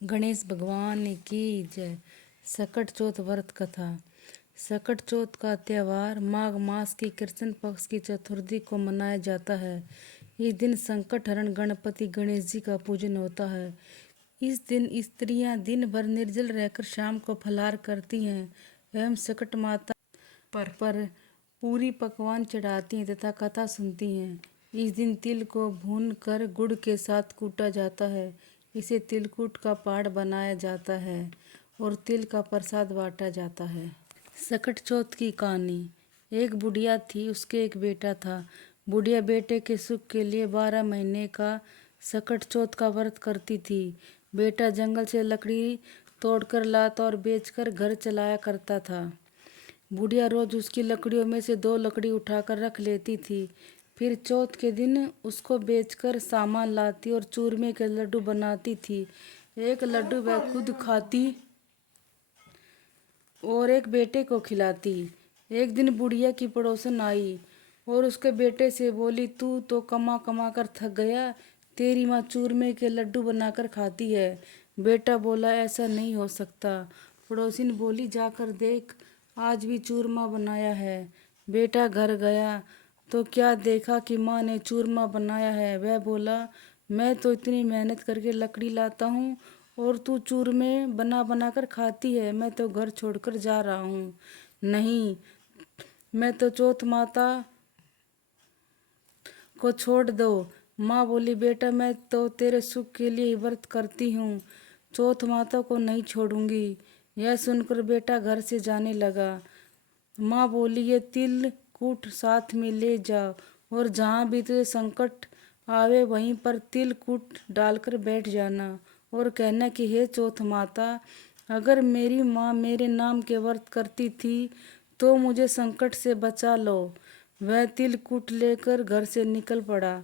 गणेश भगवान की जय। सकट चौथ व्रत कथा। सकट चौथ का त्यौहार माघ मास की कृष्ण पक्ष की चतुर्थी को मनाया जाता है। इस दिन संकट हरण गणपति गणेश जी का पूजन होता है। इस दिन स्त्रियां दिन भर निर्जल रहकर शाम को फलाहार करती हैं एवं सकट माता पर पूरी पकवान चढ़ाती हैं तथा कथा सुनती हैं। इस दिन तिल को भून कर गुड़ के साथ कूटा जाता है। इसे तिलकूट का पाड़ बनाया जाता है और तिल का प्रसाद बांटा जाता है। सकट चौथ की कहानी। एक बुढ़िया थी, उसके एक बेटा था। बुढ़िया बेटे के सुख के लिए 12 महीने का सकट चौथ का व्रत करती थी। बेटा जंगल से लकड़ी तोड़कर लाता और बेचकर घर चलाया करता था। बुढ़िया रोज उसकी लकड़ियों में से 2 लकड़ी उठाकर रख लेती थी। फिर चौथ के दिन उसको बेचकर सामान लाती और चूरमे के लड्डू बनाती थी। एक लड्डू वह खुद खाती और एक बेटे को खिलाती। एक दिन बुढ़िया की पड़ोसन आई और उसके बेटे से बोली, तू तो कमा कमा कर थक गया, तेरी माँ चूरमे के लड्डू बनाकर खाती है। बेटा बोला, ऐसा नहीं हो सकता। पड़ोसिन बोली, जाकर देख, आज भी चूरमा बनाया है। बेटा घर गया तो क्या देखा कि माँ ने चूरमा बनाया है। वह बोला, मैं तो इतनी मेहनत करके लकड़ी लाता हूँ और तू चूरमे बना बना कर खाती है। मैं तो घर छोड़कर जा रहा हूँ। नहीं, मैं तो चौथ माता को छोड़ दो। माँ बोली, बेटा मैं तो तेरे सुख के लिए ही व्रत करती हूँ, चौथ माता को नहीं छोड़ूंगी। यह सुनकर बेटा घर से जाने लगा। माँ बोली, ये तिल कूट साथ में ले जाओ और जहाँ भी तुझे संकट आवे वहीं पर तिल कूट डालकर बैठ जाना और कहना कि हे चौथ माता, अगर मेरी माँ मेरे नाम के व्रत करती थी तो मुझे संकट से बचा लो। वह तिल कूट लेकर घर से निकल पड़ा।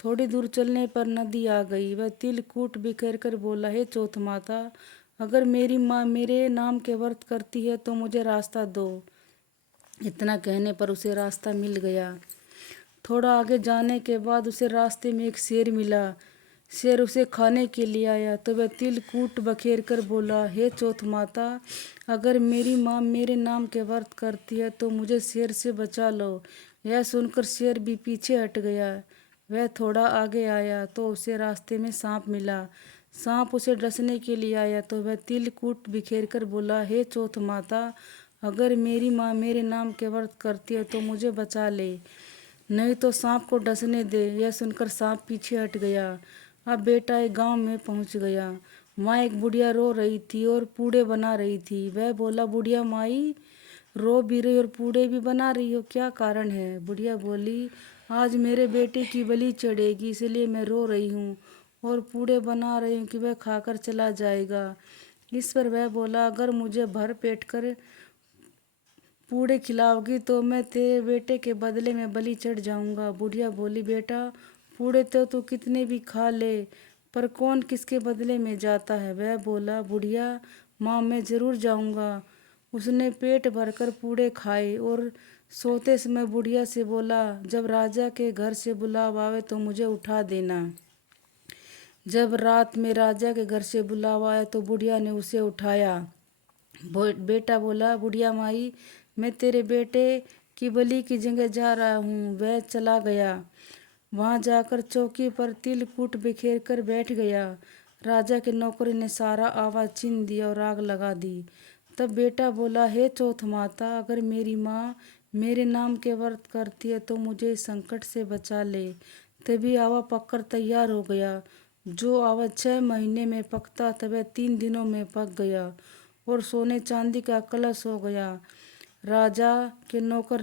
थोड़ी दूर चलने पर नदी आ गई। वह तिल कूट बिखेर कर बोला, हे चौथ माता, अगर मेरी माँ मेरे नाम के व्रत करती है तो मुझे रास्ता दो। इतना कहने पर उसे रास्ता मिल गया। थोड़ा आगे जाने के बाद उसे रास्ते में एक शेर मिला। शेर उसे खाने के लिए आया तो वह तिल कूट बखेर कर बोला, हे चौथ माता, अगर मेरी माँ मेरे नाम के व्रत करती है तो मुझे शेर से बचा लो। यह सुनकर शेर भी पीछे हट गया। वह थोड़ा आगे आया तो उसे रास्ते में सांप मिला। सांप उसे डसने के लिए आया तो वह तिल कूट बिखेर कर बोला, हे चौथ माता, अगर मेरी माँ मेरे नाम के व्रत करती है तो मुझे बचा ले, नहीं तो सांप को डसने दे। यह सुनकर सांप पीछे हट गया। अब बेटा एक गांव में पहुंच गया। वहाँ एक बुढ़िया रो रही थी और पूड़े बना रही थी। वह बोला, बुढ़िया माई, रो भी रही और पूड़े भी बना रही हो, क्या कारण है? बुढ़िया बोली, आज मेरे बेटे की बलि चढ़ेगी इसलिए मैं रो रही हूँ और पूड़े बना रही हूँ कि वह खाकर चला जाएगा। इस पर वह बोला, अगर मुझे भर पेट कर पूड़े खिलाओगी तो मैं तेरे बेटे के बदले में बलि चढ़ जाऊंगा। बुढ़िया बोली, बेटा पूड़े तो तू कितने भी खा ले, पर कौन किसके बदले में जाता है? वह बोला, बुढ़िया माँ, मैं जरूर जाऊंगा। उसने पेट भरकर पूड़े खाए और सोते समय बुढ़िया से बोला, जब राजा के घर से बुलावा आवे तो मुझे उठा देना। जब रात में राजा के घर से बुलावा आया तो बुढ़िया ने उसे उठाया। बेटा बोला, बुढ़िया माई, मैं तेरे बेटे की बलि की जगह जा रहा हूँ। वह चला गया। वहाँ जाकर चौकी पर तिल कूट बिखेर कर बैठ गया। राजा के नौकर ने सारा आवाज छीन दिया और आग लगा दी। तब बेटा बोला, हे चौथ माता, अगर मेरी माँ मेरे नाम के व्रत करती है तो मुझे इस संकट से बचा ले। तभी आवा पककर तैयार हो गया। जो आवा 6 महीने में पकता था वह 3 दिनों में पक गया और सोने चांदी का कलश हो गया। राजा के नौकर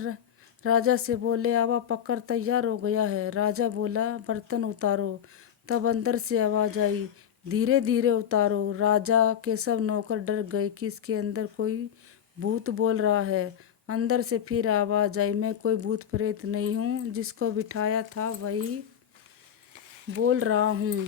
राजा से बोले, आवा पककर तैयार हो गया है। राजा बोला, बर्तन उतारो। तब अंदर से आवाज आई, धीरे धीरे उतारो। राजा के सब नौकर डर गए कि इसके अंदर कोई भूत बोल रहा है। अंदर से फिर आवाज आई, मैं कोई भूत प्रेत नहीं हूँ, जिसको बिठाया था वही बोल रहा हूँ।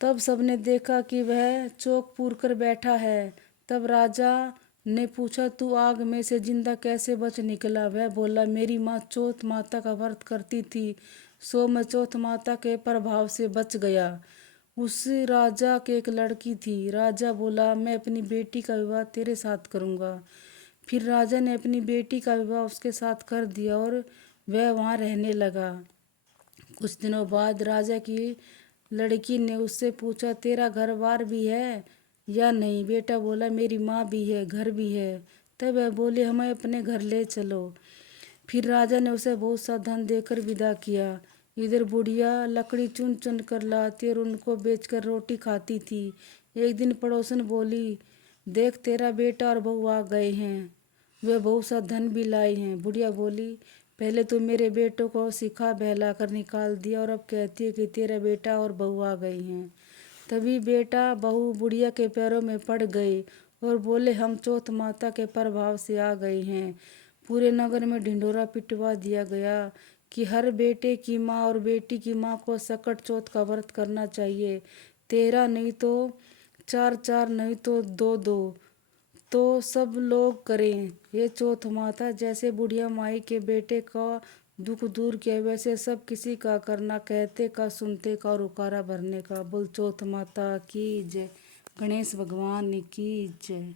तब सबने देखा कि वह चौक पूर कर बैठा है। तब राजा ने पूछा, तू आग में से जिंदा कैसे बच निकला? वह बोला, मेरी माँ चौथ माता का व्रत करती थी, सो मैं चौथ माता के प्रभाव से बच गया। उस राजा के एक लड़की थी। राजा बोला, मैं अपनी बेटी का विवाह तेरे साथ करूँगा। फिर राजा ने अपनी बेटी का विवाह उसके साथ कर दिया और वह वहाँ रहने लगा। कुछ दिनों बाद राजा की लड़की ने उससे पूछा, तेरा घर बार भी है या नहीं? बेटा बोला, मेरी माँ भी है, घर भी है। तब वह बोले, हमें अपने घर ले चलो। फिर राजा ने उसे बहुत सा धन देकर विदा किया। इधर बुढ़िया लकड़ी चुन चुन कर लाती और उनको बेचकर रोटी खाती थी। एक दिन पड़ोसन बोली, देख तेरा बेटा और बहू आ गए हैं, वे बहुत सा धन भी लाए हैं। बुढ़िया बोली, पहले तो मेरे बेटों को सिखा बहला कर निकाल दिया और अब कहती है कि तेरा बेटा और बहू आ गई हैं। तभी बेटा बहू बुढ़िया के पैरों में पड़ गए और बोले, हम चौथ माता के प्रभाव से आ गए हैं। पूरे नगर में ढिंढोरा पिटवा दिया गया कि हर बेटे की माँ और बेटी की माँ को सकट चौथ का व्रत करना चाहिए। 13 नहीं तो 4, 4 नहीं तो 2, 2 तो सब लोग करें। ये चौथ माता जैसे बुढ़िया माई के बेटे का दुख दूर किया, वैसे सब किसी का करना, कहते का, सुनते का और उकारा भरने का। बोल चौथ माता की जय, गणेश भगवान की जय।